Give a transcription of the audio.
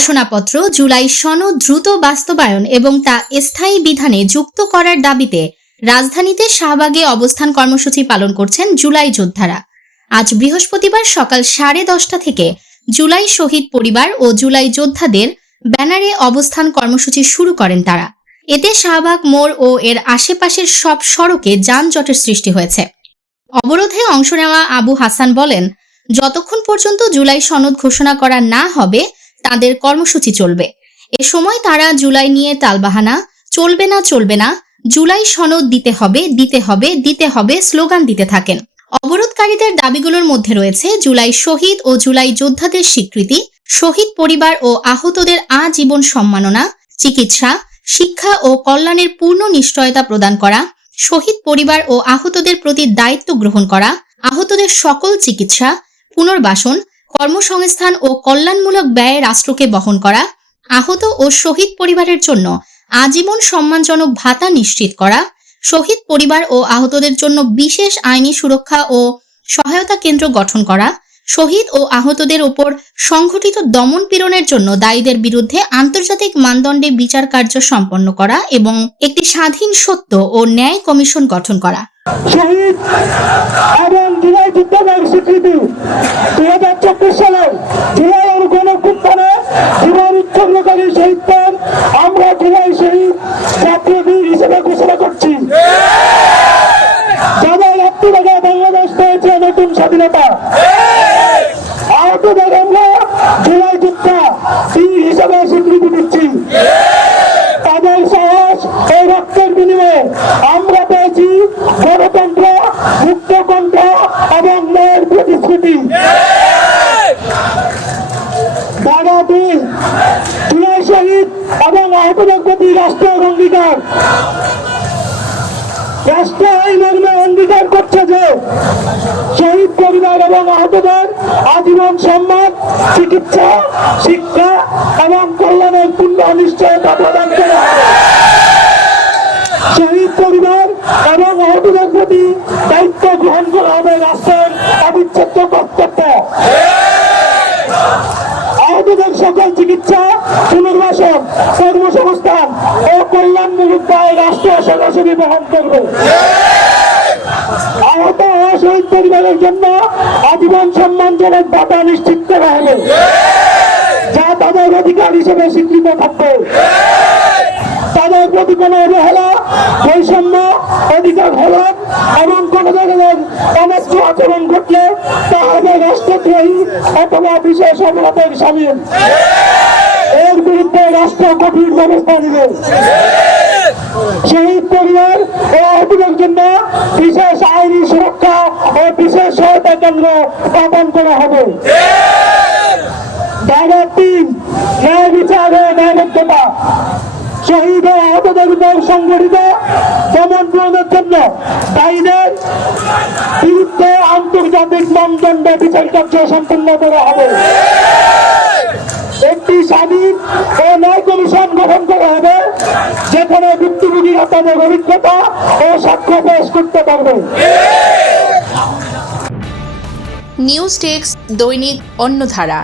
ঘোষণাপত্র, জুলাই সনদ দ্রুত বাস্তবায়ন এবং তা স্থায়ী বিধানে যুক্ত করার দাবিতে রাজধানীতে শাহবাগে অবস্থান কর্মসূচি পালন করছেন জুলাই যোদ্ধারা। আজ বৃহস্পতিবার সকাল 10:30 থেকে জুলাই শহীদ পরিবার ও জুলাই যোদ্ধাদের ব্যানারে অবস্থান কর্মসূচি শুরু করেন তারা। এতে শাহবাগ মোড় ও এর আশেপাশের সব সড়কে যানজটের সৃষ্টি হয়েছে। অবরোধে অংশ নেওয়া আবু হাসান বলেন, যতক্ষণ পর্যন্ত জুলাই সনদ ঘোষণা করা না হবে তাদের কর্মসূচি চলবে। এ সময় তারা জুলাই নিয়ে টালবাহানা, চলবে না, জুলাই সনদ দিতে হবে স্লোগান দিতে থাকেন। অবরোধকারীদের দাবিগুলোর মধ্যে রয়েছে জুলাই শহীদ ও জুলাই যোদ্ধাদের স্বীকৃতি, শহীদ পরিবার ও আহতদের আজীবন সম্মাননা, চিকিৎসা, শিক্ষা ও কল্যাণের পূর্ণ নিশ্চয়তা প্রদান করা, শহীদ পরিবার ও আহতদের প্রতি দায়িত্ব গ্রহণ করা, আহতদের সকল চিকিৎসা, পুনর্বাসন, কর্মসংস্থান ও কল্যাণমূলক ব্যয় রাষ্ট্রকে বহন করা, আহত ও শহীদ পরিবারের জন্য আজীবন সম্মানজনক ভাতা নিশ্চিত করা, শহীদ পরিবার ও আহতদের জন্য বিশেষ আইনি সুরক্ষা ও সহায়তা কেন্দ্র গঠন করা, শহীদ ও আহতদের ওপর সংঘটিত দমন পীড়নের জন্য দায়ীদের বিরুদ্ধে আন্তর্জাতিক মানদণ্ডে বিচার কার্য সম্পন্ন করা এবং একটি স্বাধীন সত্য ও ন্যায় কমিশন গঠন করা। শহীদ এবং জুলাই যোদ্ধাদের স্বীকৃতি 2024 সালের জুলাই গণঅভ্যুত্থানে জীবন উৎসর্গকারী শহীদদের আমরা জুলাই শহীদ জাতীয় বীর হিসেবে ঘোষণা করছি। যাদের আত্মীয়রা বাংলাদেশ পেয়েছে নতুন স্বাধীনতা, আহতদের আমরা জুলাই যোদ্ধা বীর হিসেবে স্বীকৃতি দিচ্ছি। তাদের সাহস ও রক্তের বিনিময়ে আমরা পেয়েছি গণতন্ত্র, মুক্তকণ্ঠ এবং ন্যায়ের প্রতিশ্রুতি। জুলাই শহীদ এবং আহতদের প্রতি রাষ্ট্রের অঙ্গীকার, রাষ্ট্র এই মর্মে অঙ্গীকার করছে যে শহীদ পরিবার এবং আহতদের আজীবন সম্মান, চিকিৎসা, শিক্ষা এবং কল্যাণের পূর্ণ নিশ্চয়তা প্রদান করা হবে। শহীদ পরিবার এবং আহতদের প্রতি দায়িত্ব গ্রহণ করা হবে রাষ্ট্রের অবিচ্ছেদ্য কর্তব্য। আহতদের সকল চিকিৎসা, পুনর্বাসন, কর্মসংস্থান ও কল্যাণমূলক ব্যয় রাষ্ট্র সরাসরি বহন করবে। আহত ও শহীদ পরিবারের জন্য আজীবন সম্মানজনক ভাতা নিশ্চিত করা হবে, যা তাদের অধিকার হিসেবে স্বীকৃত থাকবে। তাদের প্রতি কোনো অবহেলা, বৈষম্য, অধিকার হরণ এবং কোন ধরনের অন্যায় আচরণ ঘটলে তা হবে রাষ্ট্রদ্রোহী অথবা বিশেষ অপরাধের শামিল। এর বিরুদ্ধে রাষ্ট্র কঠিন ব্যবস্থা নেবে। শহীদ পরিবার ও আহতদের জন্য বিশেষ আইনি সুরক্ষা ও বিশেষ সহায়তা কেন্দ্র স্থাপন করা হবে। ধারা 3, ন্যায় বিচার ও ন্যায়বদ্ধতা। শহীদ ও আহতদের উপর সংগঠিত দমন পীড়নের জন্য দায়ীদের বিরুদ্ধে আন্তর্জাতিক মানদণ্ডে বিচার কার্য সম্পন্ন করা হবে। একটি স্বাধীন ও ন্যায় কমিশন গঠন করা হবে, যেখানে ভুক্তভোগীরা তাদের অভিজ্ঞতা ও সাক্ষ্য পেশ করতে পারবে। নিউজ ডেস্ক, দৈনিক অন্যধারা।